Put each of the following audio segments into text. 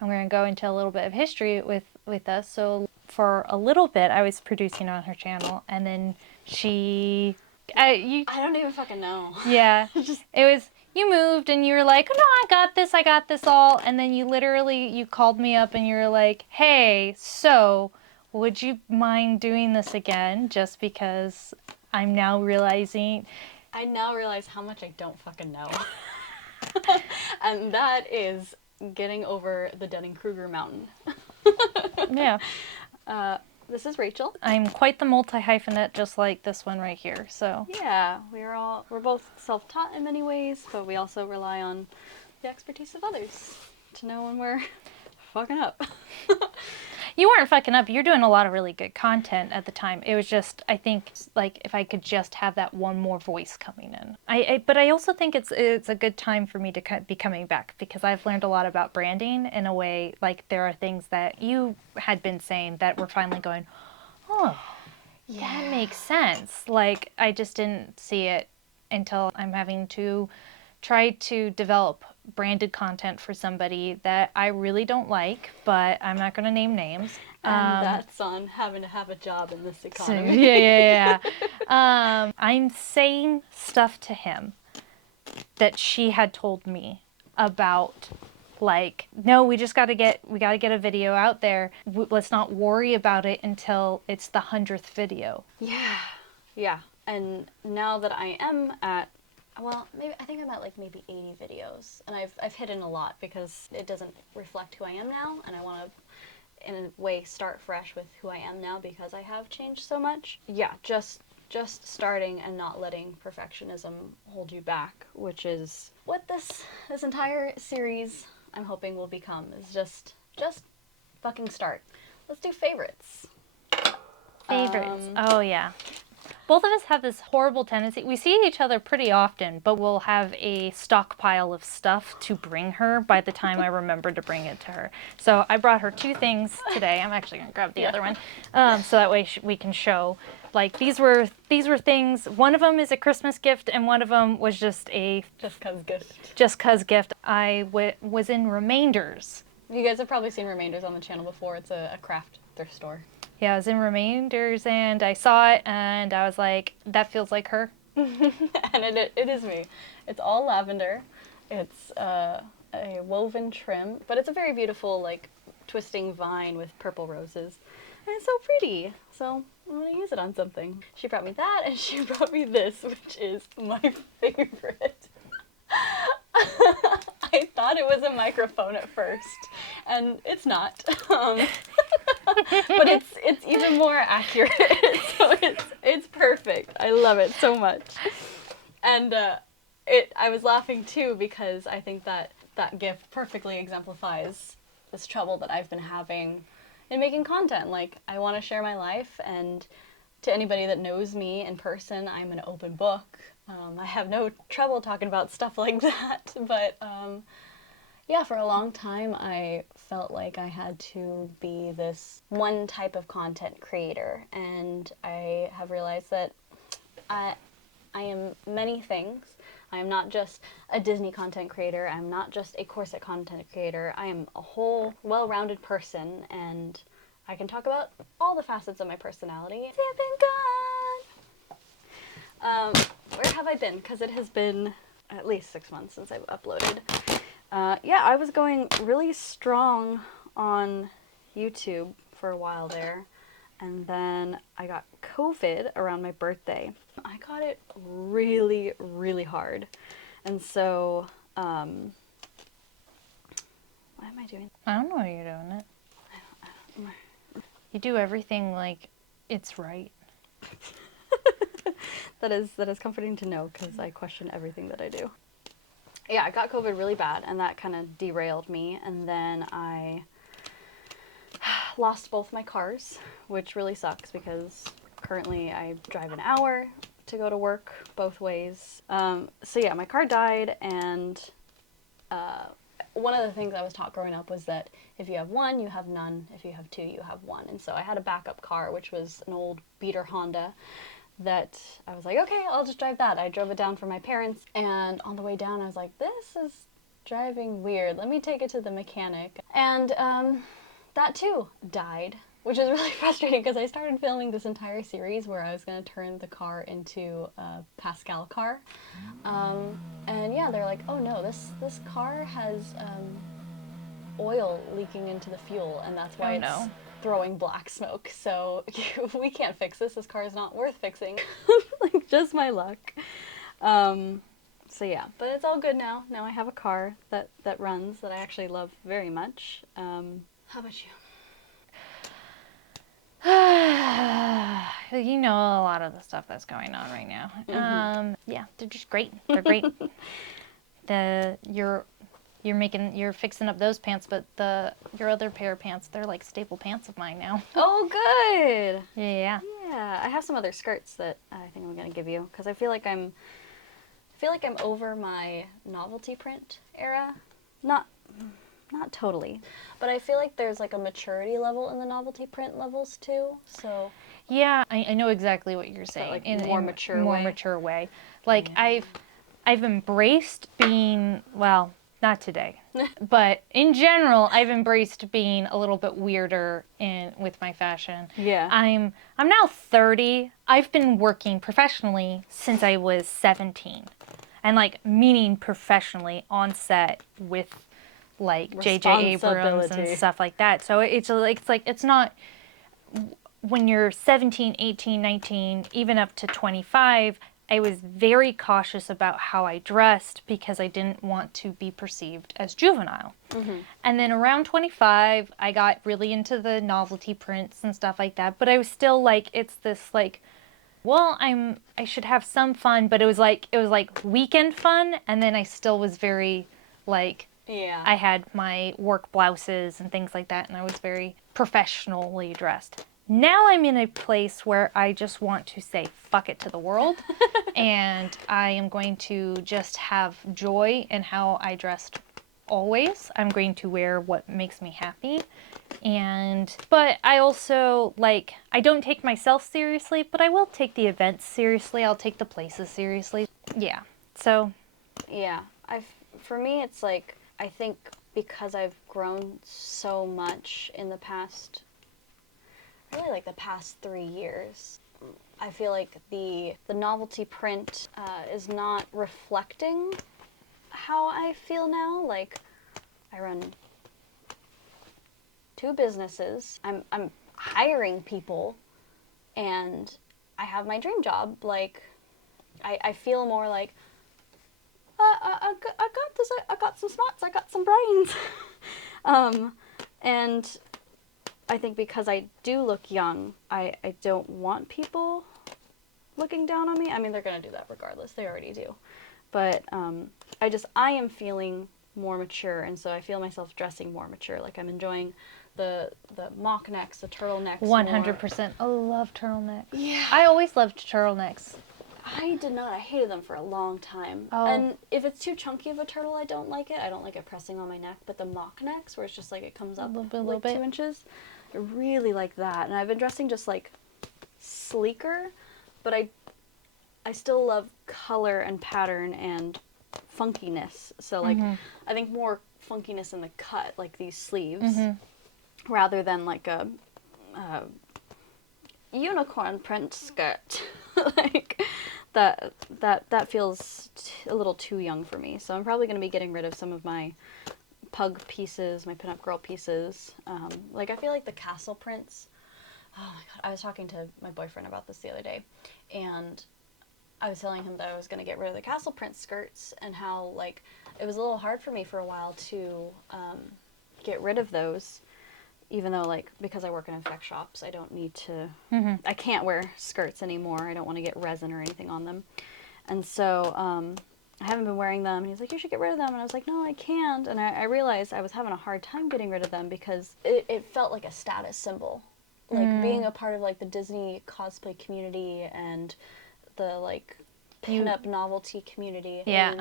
I'm going to go into a little bit of history with us. So for a little bit, I was producing on her channel, and then I don't even fucking know. Yeah, it was, you moved and you were like, oh, no, I got this all. And then you called me up and you were like, hey, so would you mind doing this again? Just because I now realize how much I don't fucking know. And that is getting over the Dunning-Kruger mountain. Yeah. This is Rachel. I'm quite the multi-hyphenate, just like this one right here, so. Yeah, we're both self-taught in many ways, but we also rely on the expertise of others to know when we're fucking up. You weren't fucking up. You're doing a lot of really good content at the time. It was just, I think, like, if I could just have that one more voice coming in. But I also think it's a good time for me to be coming back, because I've learned a lot about branding in a way. Like, there are things that you had been saying that we're finally going, oh, yeah, that makes sense. Like, I just didn't see it until I'm having to try to develop branded content for somebody that I really don't like, but I'm not going to name names. And that's on having to have a job in this economy. So, yeah. I'm saying stuff to him that she had told me about, like, no, we got to get a video out there. Let's not worry about it until it's the 100th video. Yeah. And now that I am at, well, I think I'm at like maybe 80 videos, and I've hidden a lot because it doesn't reflect who I am now, and I want to, in a way, start fresh with who I am now because I have changed so much. Yeah, just starting and not letting perfectionism hold you back, which is what this entire series I'm hoping will become, is just fucking start. Let's do favorites. Favorites. Oh, yeah. Both of us have this horrible tendency. We see each other pretty often, but we'll have a stockpile of stuff to bring her by the time I remember to bring it to her. So I brought her 2 things today. I'm actually going to grab the other one. So that way we can show, like, these were things. One of them is a Christmas gift, and one of them was just a Just 'cause gift. Just 'cause gift. I was in Remainders. You guys have probably seen Remainders on the channel before. It's a craft thrift store. Yeah, I was in Remainders, and I saw it, and I was like, that feels like her. And it is me. It's all lavender. It's a woven trim, but it's a very beautiful, like, twisting vine with purple roses. And it's so pretty. So I'm going to use it on something. She brought me that, and she brought me this, which is my favorite. I thought it was a microphone at first, and it's not. But it's even more accurate, so it's perfect. I love it so much. And I was laughing too because I think that gift perfectly exemplifies this trouble that I've been having in making content. Like, I want to share my life, and to anybody that knows me in person, I'm an open book. I have no trouble talking about stuff like that, but yeah, for a long time I felt like I had to be this one type of content creator, and I have realized that I am many things. I am not just a Disney content creator, I'm not just a corset content creator, I am a whole well-rounded person, and I can talk about all the facets of my personality. It's been gone! Where have I been? Because it has been at least 6 months since I've uploaded. Yeah, I was going really strong on YouTube for a while there, and then I got COVID around my birthday. I got it really, really hard, and so, what am I doing? I don't know how you're doing it. I don't. You do everything like it's right. That is comforting to know, because I question everything that I do. Yeah, I got COVID really bad, and that kind of derailed me, and then I lost both my cars, which really sucks because currently I drive an hour to go to work both ways. So yeah, my car died, and one of the things I was taught growing up was that if you have one, you have none. If you have two, you have one. And so I had a backup car, which was an old beater Honda, that I was like, okay, I'll just drive that. I drove it down for my parents, and on the way down I was like, this driving weird. Let me take it to the mechanic. And that too died, which is really frustrating because I started filming this entire series where I was going to turn the car into a Pascal car. And yeah, they're like, oh no, this car has oil leaking into the fuel, and that's why it's throwing black smoke. So we can't fix this. This car is not worth fixing. Like, just my luck. So yeah, but it's all good now. Now I have a car that runs, that I actually love very much. How about you? You know a lot of the stuff that's going on right now. Yeah, they're just great. They're great. You're fixing up those pants, but your other pair of pants, they're like staple pants of mine now. Oh, good. Yeah. Yeah, I have some other skirts that I think I'm gonna give you because I feel like I'm over my novelty print era. Not totally, but I feel like there's like a maturity level in the novelty print levels too. So yeah, I know exactly what you're saying. Like in more a mature more way. mature way. Like I've embraced being, well, not today, but in general, I've embraced being a little bit weirder with my fashion. Yeah. I'm now 30. I've been working professionally since I was 17, and like meaning professionally on set with like J.J. Abrams and stuff like that. So it's not when you're 17, 18, 19, even up to 25. I was very cautious about how I dressed because I didn't want to be perceived as juvenile. And then around 25, I got really into the novelty prints and stuff like that. But I was still like, it's this like, well, I should have some fun, but it was like weekend fun. And then I still was very like, Yeah. I had my work blouses and things like that, and I was very professionally dressed. Now I'm in a place where I just want to say fuck it to the world, and I am going to just have joy in how I dressed always. I'm going to wear what makes me happy. But I also, like, I don't take myself seriously, but I will take the events seriously. I'll take the places seriously. Yeah. So. Yeah. For me, it's like, I think because I've grown so much in the past, really like the past 3 years, I feel like the novelty print is not reflecting how I feel now. Like, I run 2 businesses. I'm hiring people, and I have my dream job. Like, I feel more like, I got this. I got some smarts. I got some brains. And I think because I do look young, I don't want people looking down on me. I mean, they're gonna do that regardless. They already do. But I am feeling more mature, and so I feel myself dressing more mature. Like, I'm enjoying the mock necks, the turtlenecks. 100%. I love turtlenecks. Yeah. I always loved turtlenecks. I did not. I hated them for a long time. Oh. And if it's too chunky of a turtle, I don't like it. I don't like it pressing on my neck. But the mock necks, where it's just like it comes up A little bit. 2 inches, I really like that. And I've been dressing just like sleeker, but I still love color and pattern and funkiness. So like, I think more funkiness in the cut, like these sleeves, rather than like a unicorn print skirt. Like, that feels a little too young for me. So I'm probably going to be getting rid of some of my pug pieces, my pinup girl pieces. Like, I feel like the castle prints. Oh my god, I was talking to my boyfriend about this the other day, and I was telling him that I was going to get rid of the castle print skirts, and how, like, it was a little hard for me for a while to get rid of those. Even though, like, because I work in effect shops, I don't need to, I can't wear skirts anymore. I don't want to get resin or anything on them. And so I haven't been wearing them. And he's like, you should get rid of them. And I was like, no, I can't. And I realized I was having a hard time getting rid of them because it felt like a status symbol. Like, being a part of, like, the Disney cosplay community and the, like, pin-up novelty community. Yeah,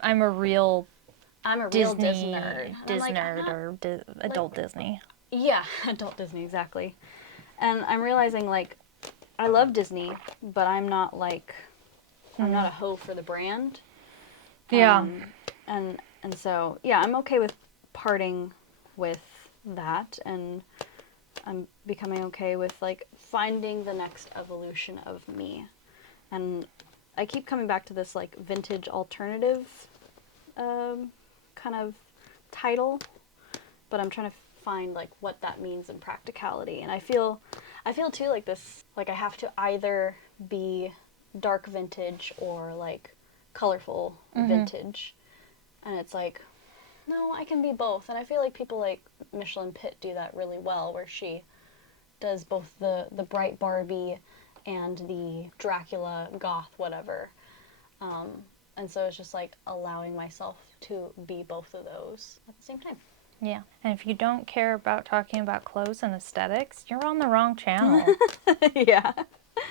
I'm a real Disney nerd. Or adult Disney. Yeah, adult Disney, exactly. And I'm realizing, like, I love Disney, but I'm not, like, I'm not a hoe for the brand. Yeah. And And so, yeah, I'm okay with parting with that, and I'm becoming okay with, like, finding the next evolution of me. And I keep coming back to this, like, vintage alternative kind of title, but I'm trying to find, like, what that means in practicality. And I feel too like this, like, I have to either be dark vintage or, like, colorful vintage. And it's like, no, I can be both. And I feel like people like Michelin Pitt do that really well, where she does both the bright Barbie and the Dracula goth whatever. And so it's just like allowing myself to be both of those at the same time. Yeah. And if you don't care about talking about clothes and aesthetics, you're on the wrong channel. Yeah.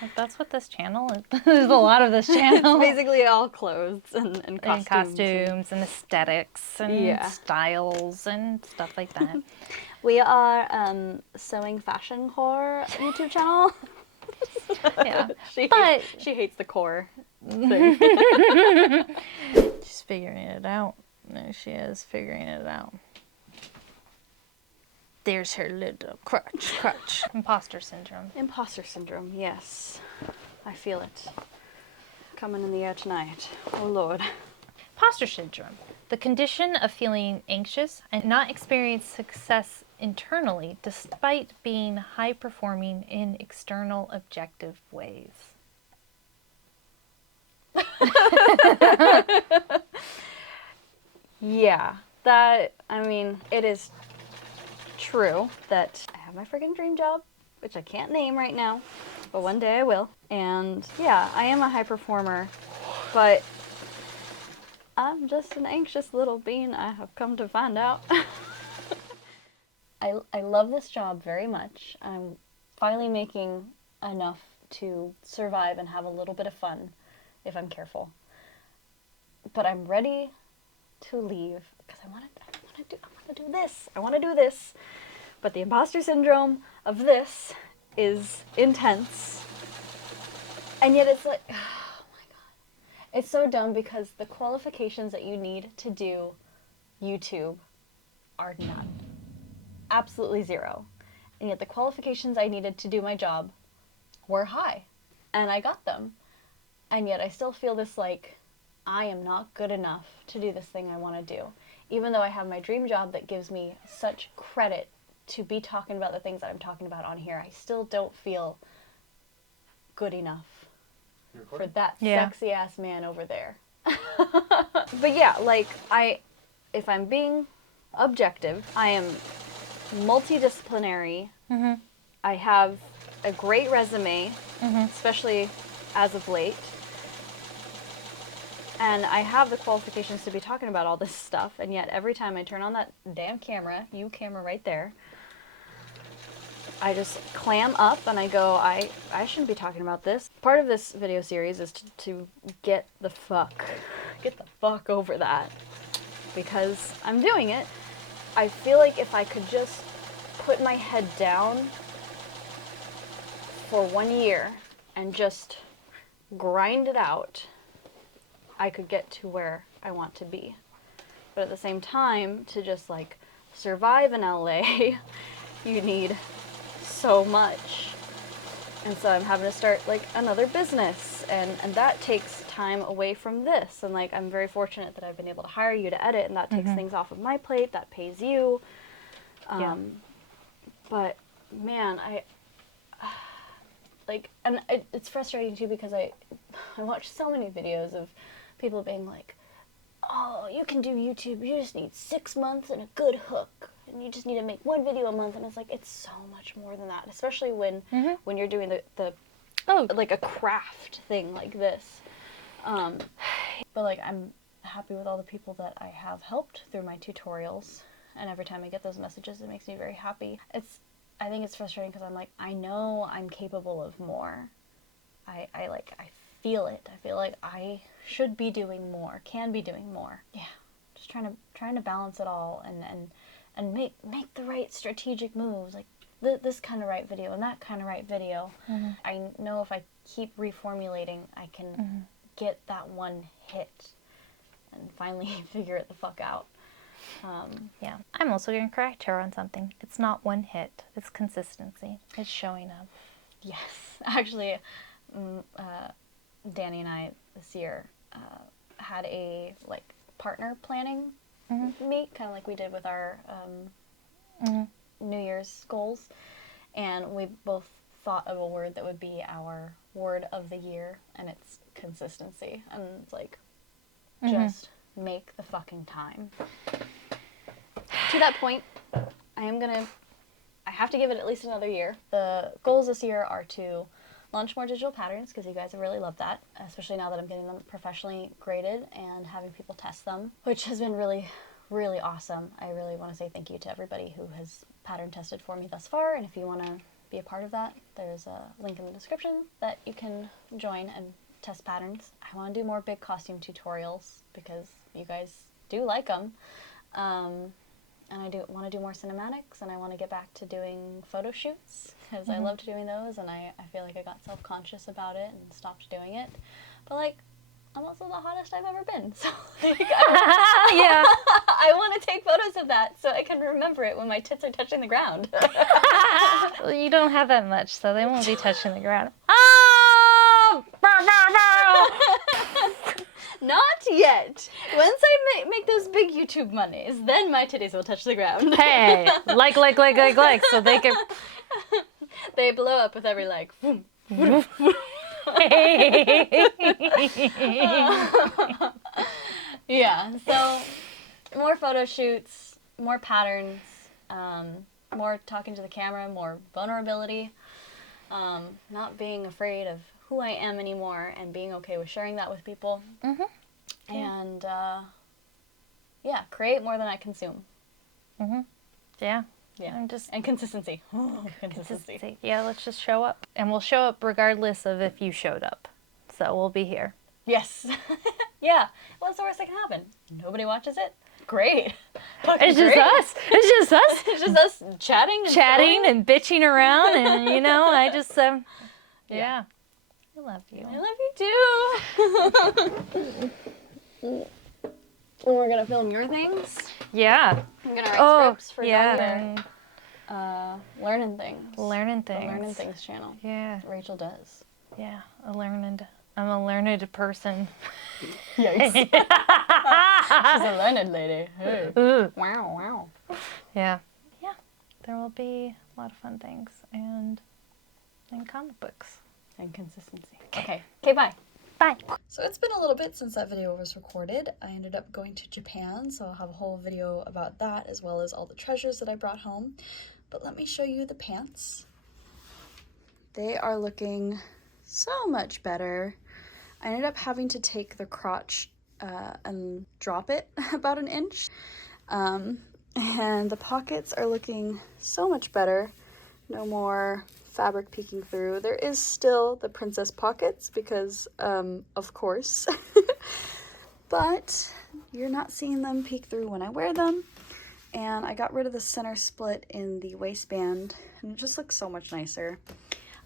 Like, that's what this channel is. There's a lot of this channel. It's basically all clothes and costumes. And costumes and aesthetics and Yeah. styles and stuff like that. We are Sewing Fashion Core YouTube channel. Yeah. She hates the core thing. She's figuring it out. There she is, figuring it out. There's her little crutch. Imposter syndrome. Imposter syndrome, yes. I feel it. Coming in the air tonight. Oh, Lord. Imposter syndrome. The condition of feeling anxious and not experience success internally despite being high performing in external objective ways. Yeah, that, I mean, it is true that I have my freaking dream job, which I can't name right now, but one day I will. And yeah, I am a high performer, but I'm just an anxious little bean, I have come to find out. I love this job very much. I'm finally making enough to survive and have a little bit of fun if I'm careful. But I'm ready to leave because I want to do this. I want to do this. But the imposter syndrome of this is intense. And yet it's like, oh my God. It's so dumb because the qualifications that you need to do YouTube are none. Absolutely zero. And yet the qualifications I needed to do my job were high. And I got them. And yet I still feel this like, I am not good enough to do this thing I want to do. Even though I have my dream job that gives me such credit to be talking about the things that I'm talking about on here, I still don't feel good enough for that sexy ass man over there. But yeah, like, if I'm being objective, I am multidisciplinary. Mm-hmm. I have a great resume, especially as of late. And I have the qualifications to be talking about all this stuff, and yet every time I turn on that damn camera, camera right there, I just clam up and I go, I shouldn't be talking about this. Part of this video series is to get the fuck over that, because I'm doing it. I feel like if I could just put my head down for 1 year and just grind it out, I could get to where I want to be. But at the same time, to just like survive in LA, you need so much. And so I'm having to start like another business, and that takes time away from this. And like, I'm very fortunate that I've been able to hire you to edit, and that takes things off of my plate, that pays you. But man, it's frustrating too, because I watch so many videos of people being like, oh, you can do YouTube, you just need 6 months and a good hook, and you just need to make 1 video a month. And it's like, it's so much more than that, especially when you're doing the like a craft thing like this. But like, I'm happy with all the people that I have helped through my tutorials, and every time I get those messages, it makes me very happy. I think it's frustrating because I'm like, I know I'm capable of more. I feel it. I feel like I should be doing more, can be doing more. Yeah, just trying to balance it all and make the right strategic moves, like this kind of right video and that kind of right video. I know if I keep reformulating, I can get that one hit. and finally figure it the fuck out. Yeah. I'm also going to correct her on something. It's not one hit. It's consistency. It's showing up. Yes. Actually, Danny and I this year had a like partner planning meet, kind of like we did with our New Year's goals, and we both thought of a word that would be our word of the year, and it's consistency. And it's like, just make the fucking time. To that point, I have to give it at least another year. The goals this year are to launch more digital patterns, because you guys have really loved that, especially now that I'm getting them professionally graded and having people test them, which has been really, really awesome. I really want to say thank you to everybody who has pattern tested for me thus far, and if you want to be a part of that, there's a link in the description that you can join and test patterns. I want to do more big costume tutorials because you guys do like them. And I do want to do more cinematics, and I want to get back to doing photo shoots, because I loved doing those, and I feel like I got self-conscious about it and stopped doing it. But, like, I'm also the hottest I've ever been, so, like, I want to take photos of that so I can remember it when my tits are touching the ground. Well, you don't have that much, so they won't be touching the ground. Oh! Not yet. Once I make those big YouTube monies, then my titties will touch the ground. Hey, like, so they can... They blow up with every like. Yeah, so more photo shoots, more patterns, more talking to the camera, more vulnerability, not being afraid of who I am anymore, and being okay with sharing that with people. And create more than I consume. Yeah. And consistency. Consistency. Yeah, let's just show up, and we'll show up regardless of if you showed up. So we'll be here. Yes. Yeah. What's the worst that can happen? Nobody watches it. Great. It's just us. It's just us. It's just us chatting and bitching around, and I just yeah. I love you. I love you too. And we're gonna film your things. Yeah. I'm gonna write scripts for yeah. Learning Things. Learning Things. The Learning Things channel. Yeah. Rachel does. Yeah, I'm a learned person. Yikes. She's a learned lady. Hey. Wow. Yeah. Yeah. There will be a lot of fun things, and comic books. And consistency. Okay, bye. Bye. So it's been a little bit since that video was recorded. I ended up going to Japan, so I'll have a whole video about that, as well as all the treasures that I brought home. But let me show you the pants. They are looking so much better. I ended up having to take the crotch and drop it about an inch. And the pockets are looking so much better. No more fabric peeking through. There is still the princess pockets because, of course, but you're not seeing them peek through when I wear them. And I got rid of the center split in the waistband, and it just looks so much nicer.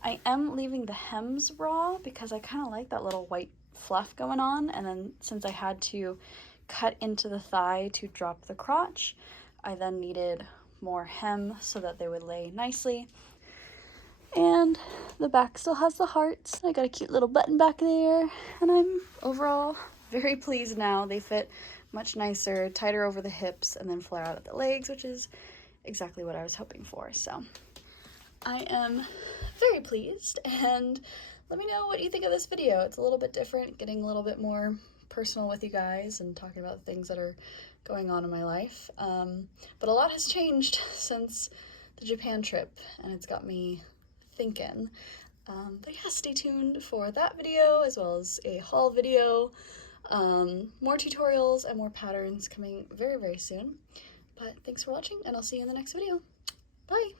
I am leaving the hems raw because I kind of like that little white fluff going on, and then since I had to cut into the thigh to drop the crotch, I then needed more hem so that they would lay nicely. And the back still has the hearts. I got a cute little button back there, and I'm overall very pleased now. They fit much nicer, tighter over the hips, and then flare out at the legs, which is exactly what I was hoping for. So I am very pleased, and let me know what you think of this video. It's a little bit different, getting a little bit more personal with you guys and talking about things that are going on in my life. But a lot has changed since the Japan trip, and it's got me thinking. But yeah, stay tuned for that video as well as a haul video. More tutorials and more patterns coming very, very soon. But thanks for watching, and I'll see you in the next video. Bye!